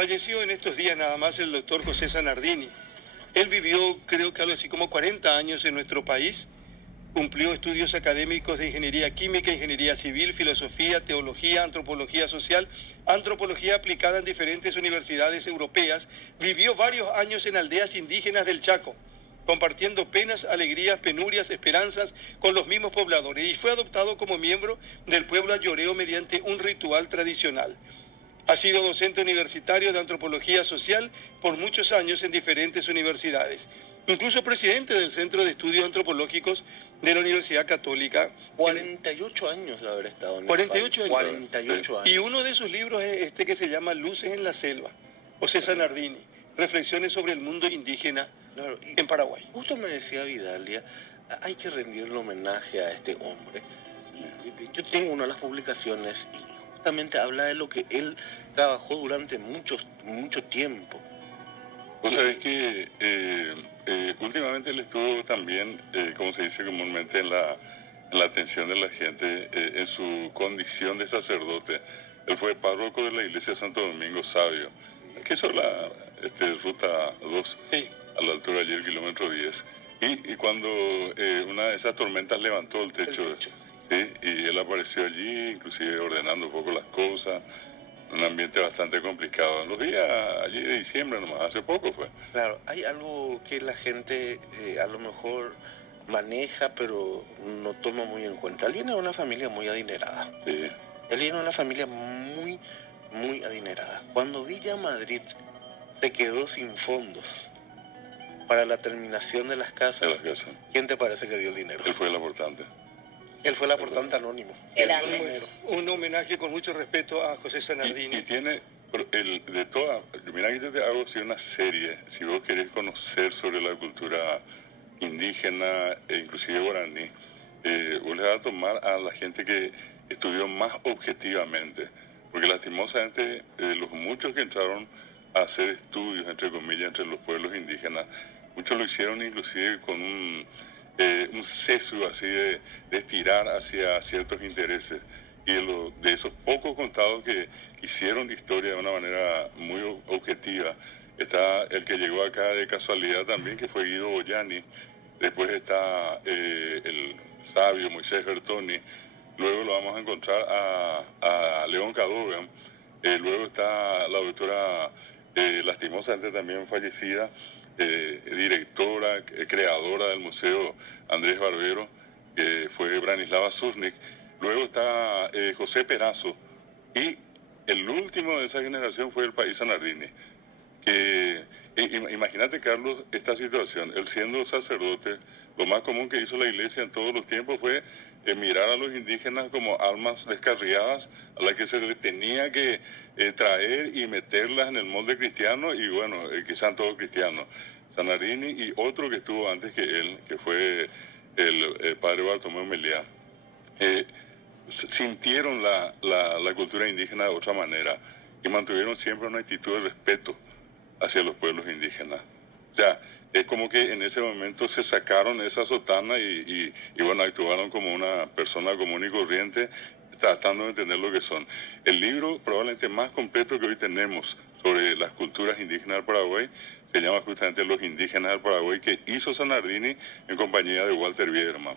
Falleció en estos días nada más el doctor José Zanardini. Él vivió, creo que algo así como 40 años en nuestro país. Cumplió estudios académicos de ingeniería química, ingeniería civil, filosofía, teología, antropología social, antropología aplicada en diferentes universidades europeas. Vivió varios años en aldeas indígenas del Chaco, compartiendo penas, alegrías, penurias, esperanzas con los mismos pobladores, y fue adoptado como miembro del pueblo ayoreo mediante un ritual tradicional. Ha sido docente universitario de antropología social por muchos años en diferentes universidades, incluso presidente del Centro de Estudios Antropológicos de la Universidad Católica. 48 años de haber estado en 48 años. 48 años. Y uno de sus libros es este que se llama Luces en la Selva, José Zanardini, reflexiones sobre el mundo indígena en Paraguay. Justo me decía Vidalia, hay que rendirle homenaje a este hombre. Yo tengo una de las publicaciones y justamente habla de lo que él trabajó durante mucho tiempo. Vos sabés que últimamente él estuvo también, como se dice comúnmente, en la atención de la gente, en su condición de sacerdote. Él fue párroco de la iglesia de Santo Domingo Sabio, que es la ruta 2, Sí. a la altura allí del kilómetro 10. Y cuando una de esas tormentas levantó el techo, ¿sí? Y él apareció allí, inclusive ordenando un poco las cosas. Un ambiente bastante complicado. En los días allí de diciembre nomás, hace poco fue. Claro, hay algo que la gente a lo mejor maneja, pero no toma muy en cuenta. Él viene de una familia muy adinerada. Sí. Él viene de una familia muy adinerada. Cuando Villa Madrid se quedó sin fondos para la terminación de las casas, ¿quién te parece que dio el dinero? Él fue el aportante. Él fue el aportante anónimo. Un homenaje con mucho respeto a José Zanardini. Y tiene, de toda, mira que yo te hago una serie, si vos querés conocer sobre la cultura indígena e inclusive guaraní, vos le vas a tomar a la gente que estudió más objetivamente, porque lastimosamente los muchos que entraron a hacer estudios, entre comillas, entre los pueblos indígenas, muchos lo hicieron inclusive con un sesgo así de estirar hacia ciertos intereses. Y de esos pocos contados que hicieron historia de una manera muy objetiva, está el que llegó acá de casualidad también, que fue Guido Boyani. Después está el sabio Moisés Bertoni. Luego lo vamos a encontrar a León Cadogan. Luego está la doctora, lastimosamente también fallecida, directora, creadora del Museo Andrés Barbero, que fue Branislava Zurnik. Luego está José Perazo. Y el último de esa generación fue el país Zanardini. Que, imagínate, Carlos, esta situación. Él siendo sacerdote, lo más común que hizo la iglesia en todos los tiempos fue mirar a los indígenas como almas descarriadas a las que se les tenía que traer y meterlas en el molde cristiano, y bueno, que sean todos cristianos. Zanardini y otro que estuvo antes que él, que fue el padre Bartolomé Meliá, sintieron la cultura indígena de otra manera y mantuvieron siempre una actitud de respeto hacia los pueblos indígenas. O sea, es como que en ese momento se sacaron esa sotana y bueno, actuaron como una persona común y corriente, tratando de entender lo que son. El libro probablemente más completo que hoy tenemos sobre las culturas indígenas del Paraguay se llama justamente Los indígenas del Paraguay, que hizo Zanardini en compañía de Walter Biederman.